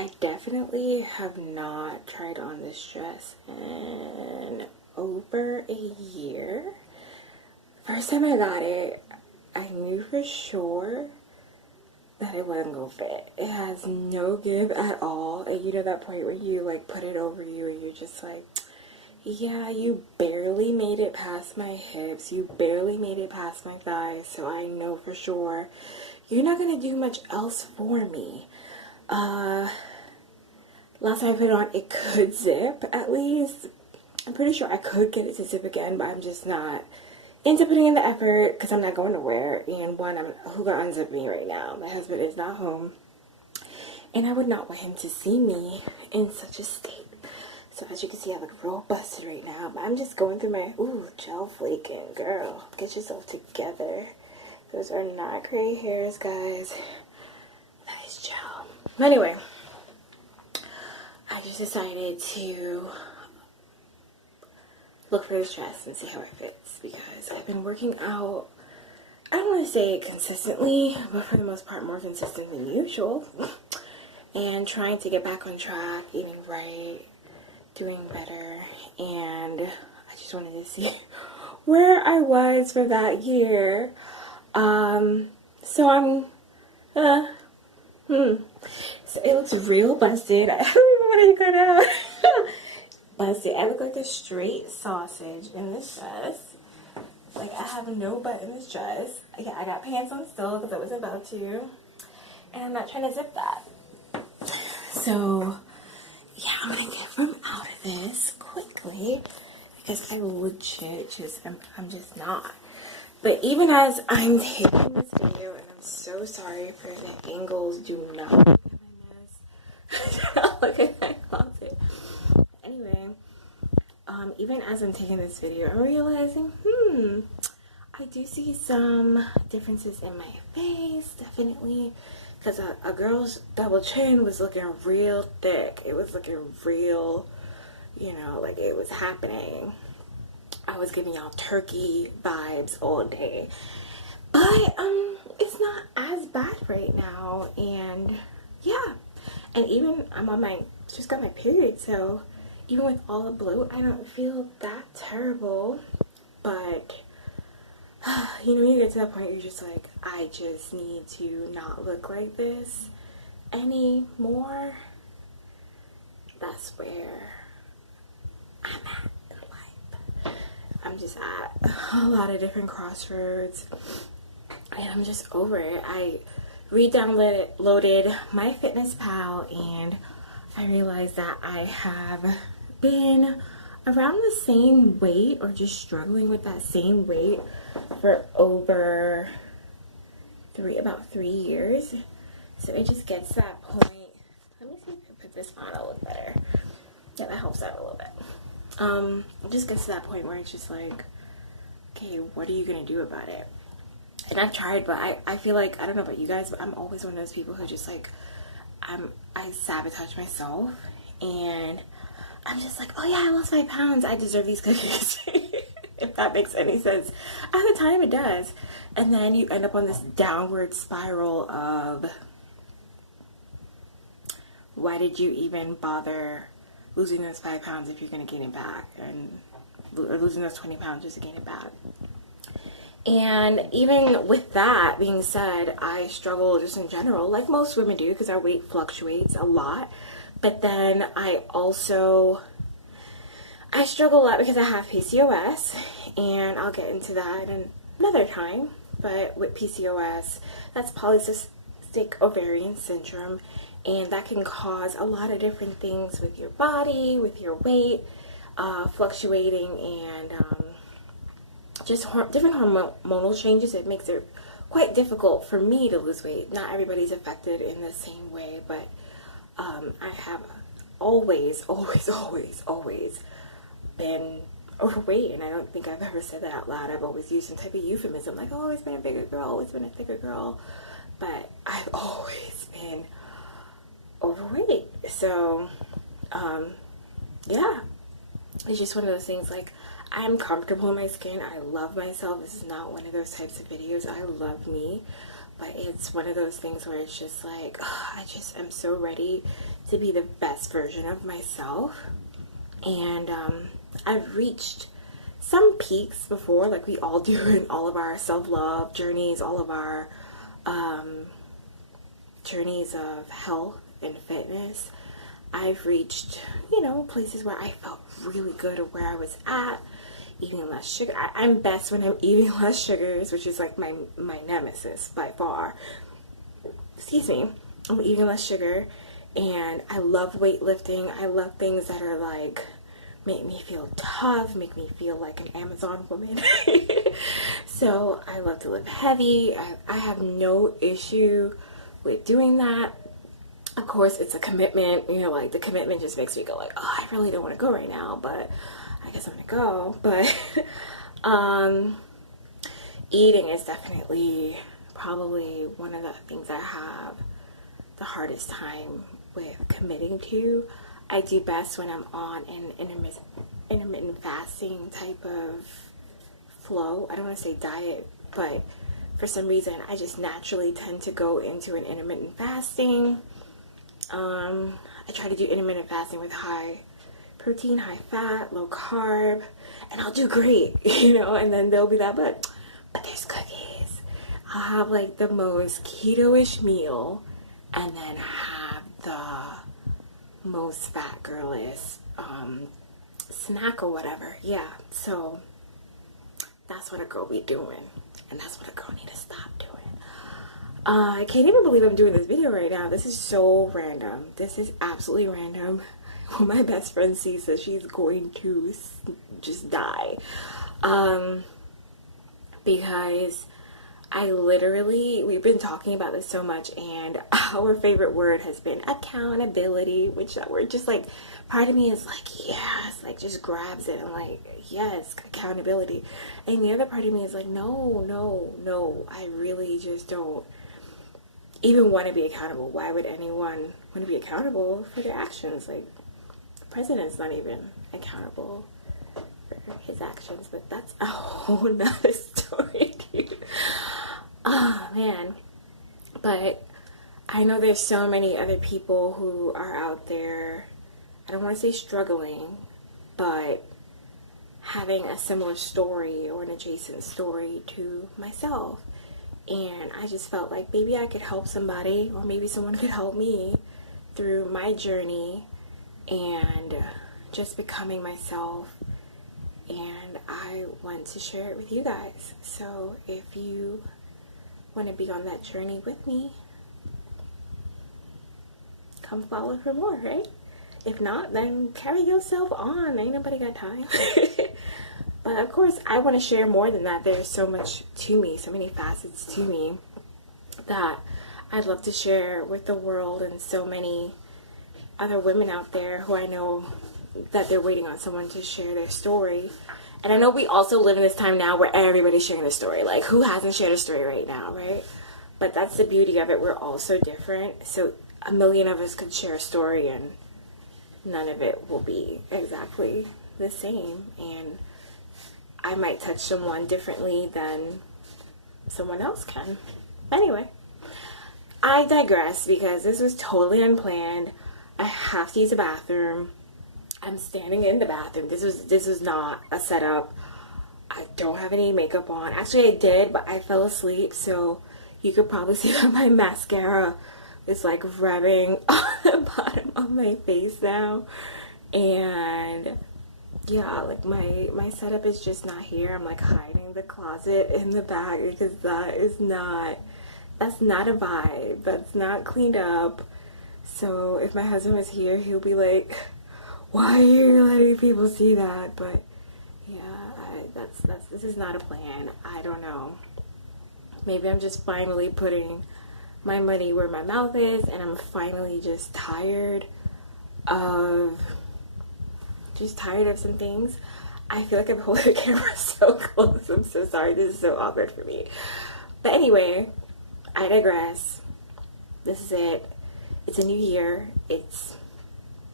I definitely have not tried on this dress in over a year. First time I got it, I knew for sure that it wasn't gonna fit. It has no give at all. And you know that point where you like put it over you and you're just like, yeah, you barely made it past my hips. You barely made it past my thighs. So I know for sure you're not gonna do much else for me. Last time I put it on, it could zip at least. I'm pretty sure I could get it to zip again, but I'm just not into putting in the effort because I'm not going nowhere. And one, who gonna unzip me right now? My husband is not home, and I would not want him to see me in such a state. So as you can see, I look real busted right now, but I'm just going through my, gel flaking. Girl, get yourself together. Those are not gray hairs, guys. That is gel. Anyway, I just decided to look for this dress and see how it fits because I've been working out, I don't want to say consistently, but for the most part more consistent than usual, and trying to get back on track, eating right, doing better, and I just wanted to see where I was for that year. So I'm so it looks real busted. I don't even want to cut out. Busted. I look like a straight sausage in this dress. Like, I have no butt in this dress. Yeah, I got pants on still because I was about to. And I'm not trying to zip that. So, yeah, I'm going to get from out of this quickly. Because I legit just, I'm just not. But even as I'm taking this video, and I'm so sorry for the angles, do not look at my nose. Look at that closet. Anyway, even as I'm taking this video, I'm realizing, I do see some differences in my face, definitely, because a girl's double chin was looking real thick. It was looking real, you know, like it was happening. I was giving y'all turkey vibes all day, but it's not as bad right now, and yeah, and even I'm on my, just got my period, so even with all the bloat, I don't feel that terrible. But you know, you get to that point, you're just like, I just need to not look like this anymore. That's where I'm at in life. I'm just at a lot of different crossroads, and I'm just over it. I re-downloaded MyFitnessPal, and I realized that I have been around the same weight, or just struggling with that same weight, for over about 3 years. So it just gets to that point. Let me see if I can put this on a little better. Yeah, that helps out a little bit. It just gets to that point where it's just like, okay, what are you gonna do about it? And I've tried, but I feel like, I don't know about you guys, but I'm always one of those people who just like, I sabotage myself, and I'm just like, oh yeah, I lost 5 pounds, I deserve these cookies. If that makes any sense. At the time it does. And then you end up on this downward spiral of, why did you even bother losing those 5 pounds if you're going to gain it back, or losing those 20 pounds just to gain it back. And even with that being said, I struggle just in general, like most women do, because our weight fluctuates a lot. But then I struggle a lot because I have PCOS, and I'll get into that another time. But with PCOS, that's polycystic ovarian syndrome, and that can cause a lot of different things with your body, with your weight fluctuating, and just different hormonal changes. It makes it quite difficult for me to lose weight. Not everybody's affected in the same way, but I have always been overweight, and I don't think I've ever said that out loud. I've always used some type of euphemism, like, oh, always been a bigger girl, always been a thicker girl, but I've always been overweight. So yeah, it's just one of those things. Like, I'm comfortable in my skin, I love myself. This is not one of those types of videos, I love me, but it's one of those things where it's just like, I just am so ready to be the best version of myself. And I've reached some peaks before, like we all do in all of our self-love journeys, all of our journeys of health and fitness. I've reached, you know, places where I felt really good at where I was at, eating less sugar. I'm best when I'm eating less sugars, which is like my nemesis by far. Excuse me. I'm eating less sugar, and I love weightlifting. I love things that are like, make me feel tough, make me feel like an Amazon woman. So I love to lift heavy. I have no issue with doing that. Of course, it's a commitment, you know, like the commitment just makes me go like, oh, I really don't want to go right now, but I guess I'm gonna go. But eating is definitely probably one of the things I have the hardest time with committing to. I do best when I'm on an intermittent fasting type of flow. I don't want to say diet, but for some reason I just naturally tend to go into an intermittent fasting. I try to do intermittent fasting with high protein, high fat, low carb, and I'll do great, you know, and then there'll be that, but there's cookies. I'll have like the most keto-ish meal and then have the most fat girlish snack or whatever. Yeah, so that's what a girl be doing, and that's what a girl need to stop doing. I can't even believe I'm doing this video right now. This is so random. This is absolutely random. When my best friend sees this, she's going to just die. Because we've been talking about this so much, and our favorite word has been accountability, which that word just like, part of me is like, yes, like just grabs it and like, yes, accountability. And the other part of me is like, no, I really just don't even want to be accountable. Why would anyone want to be accountable for their actions? Like, the president's not even accountable for his actions, but that's a whole nother story, dude. Oh, man. But I know there's so many other people who are out there, I don't want to say struggling, but having a similar story or an adjacent story to myself. And I just felt like maybe I could help somebody, or maybe someone could help me through my journey and just becoming myself. And I want to share it with you guys. So if you want to be on that journey with me, come follow for more, right? If not, then carry yourself on. Ain't nobody got time. But of course, I want to share more than that. There's so much to me, so many facets to me that I'd love to share with the world, and so many other women out there who I know that they're waiting on someone to share their story. And I know we also live in this time now where everybody's sharing their story. Like, who hasn't shared a story right now, right? But that's the beauty of it. We're all so different. So a million of us could share a story, and none of it will be exactly the same. And I might touch someone differently than someone else can. Anyway, I digress because this was totally unplanned. I have to use the bathroom. I'm standing in the bathroom. This was not a setup. I don't have any makeup on. Actually, I did, but I fell asleep, so you could probably see that my mascara is like rubbing on the bottom of my face now. And yeah, like my setup is just not here. I'm like hiding the closet in the back because that's not a vibe. That's not cleaned up. So if my husband was here, he'll be like, why are you letting people see that? But yeah, this is not a plan. I don't know. Maybe I'm just finally putting my money where my mouth is, and I'm finally just tired of some things. I feel like I'm holding the camera so close. I'm so sorry. This is so awkward for me. But anyway, I digress. This is it. It's a new year.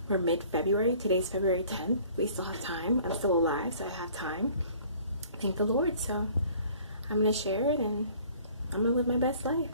We're mid-February. Today's February 10th. We still have time. I'm still alive, so I have time. Thank the Lord. So I'm going to share it, and I'm going to live my best life.